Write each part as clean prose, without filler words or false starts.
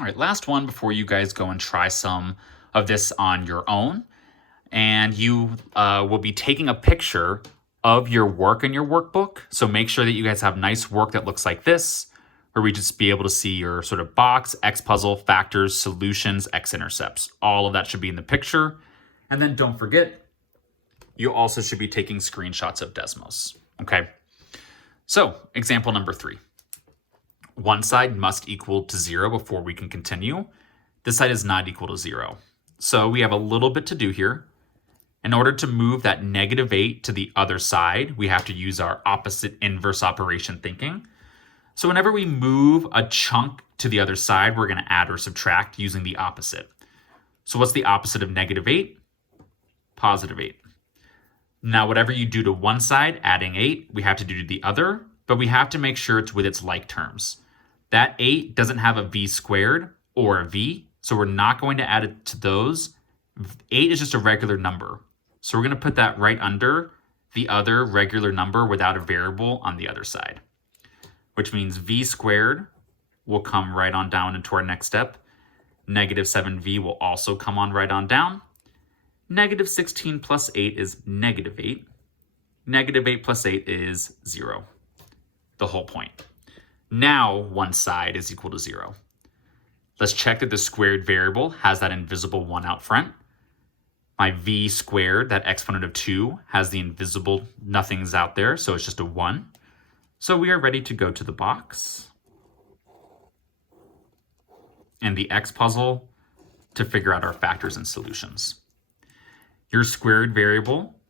All right, last one before you guys go and try some of this on your own. And you will be taking a picture of your work in your workbook. So make sure that you guys have nice work that looks like this, where we just be able to see your sort of box, XPuzzle, factors, solutions, x-intercepts. All of that should be in the picture. And then don't forget, you also should be taking screenshots of Desmos, okay? So example number 3. One side must equal to 0 before we can continue. This side is not equal to 0. So we have a little bit to do here. In order to move that -8 to the other side, we have to use our opposite inverse operation thinking. So whenever we move a chunk to the other side, we're going to add or subtract using the opposite. So what's the opposite of -8? +8. Now, whatever you do to one side, adding 8, we have to do to the other, but we have to make sure it's with its like terms. That 8 doesn't have a v squared or a v, so we're not going to add it to those. 8 is just a regular number. So we're going to put that right under the other regular number without a variable on the other side, which means v squared will come right on down into our next step. -7v will also come on right on down. -16 plus 8 is -8. -8 plus 8 is 0. The whole point. Now one side is equal to 0. Let's check that the squared variable has that invisible 1 out front. My v squared, that exponent of 2, has the invisible nothings out there, so it's just a 1. So we are ready to go to the box and the XPuzzle to figure out our factors and solutions. Your squared variable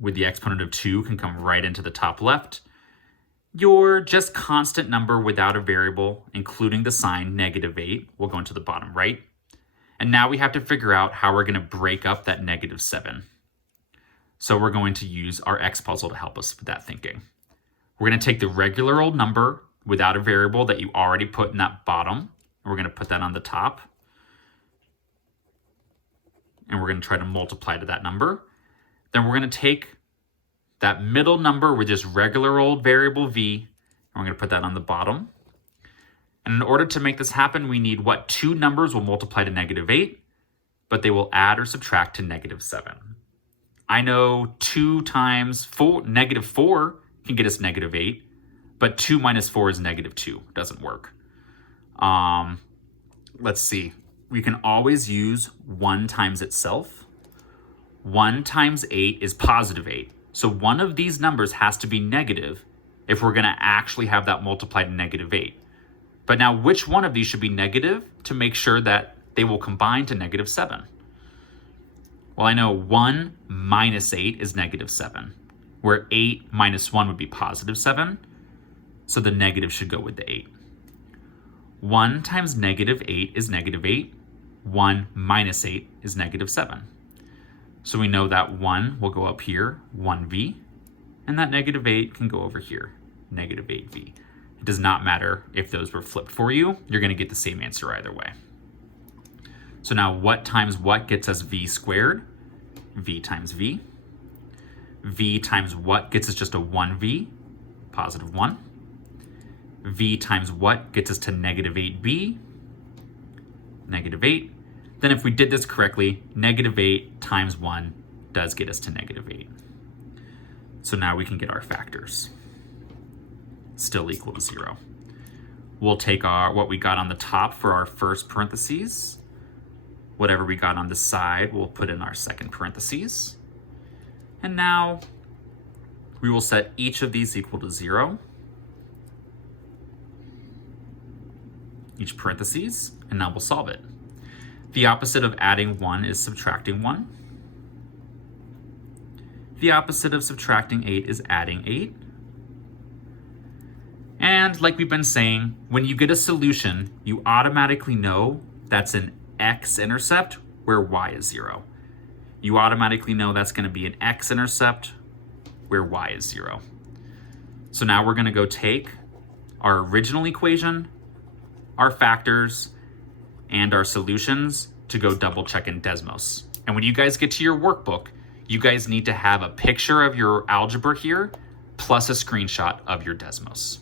with the exponent of 2 can come right into the top left. Your just constant number without a variable, including the sign -8, will go into the bottom right. And now we have to figure out how we're going to break up that -7. So we're going to use our XPuzzle to help us with that thinking. We're going to take the regular old number without a variable that you already put in that bottom, and we're going to put that on the top. And we're going to try to multiply to that number. Then we're going to take that middle number with just regular old variable v, and we're going to put that on the bottom. And in order to make this happen, we need what two numbers will multiply to -8, but they will add or subtract to -7. I know 2 times 4, -4 can get us -8, but 2 minus 4 is -2. Doesn't work. Let's see. We can always use 1 times itself. 1 times 8 is +8. So one of these numbers has to be negative if we're going to actually have that multiplied to -8. But now which one of these should be negative to make sure that they will combine to -7? Well, I know 1 minus 8 is -7, where 8 minus 1 would be +7. So the negative should go with the 8. 1 times -8 is -8. 1 minus 8 is -7. So we know that 1 will go up here, 1v, and that -8 can go over here, -8v. It does not matter if those were flipped for you. You're going to get the same answer either way. So now what times what gets us v squared? V times v. V times what gets us just a 1v? +1. V times what gets us to -8b? -8. Then if we did this correctly, -8 times 1 does get us to -8. So now we can get our factors. Still equal to 0. We'll take what we got on the top for our first parentheses. Whatever we got on the side, we'll put in our second parentheses. And now we will set each of these equal to 0. Each parentheses, and now we'll solve it. The opposite of adding 1 is subtracting 1. The opposite of subtracting 8 is adding 8. And like we've been saying, when you get a solution, you automatically know that's an x-intercept where y is 0. You automatically know that's going to be an x-intercept where y is 0. So now we're going to go take our original equation, our factors, and our solutions to go double check in Desmos. And when you guys get to your workbook, you guys need to have a picture of your algebra here plus a screenshot of your Desmos.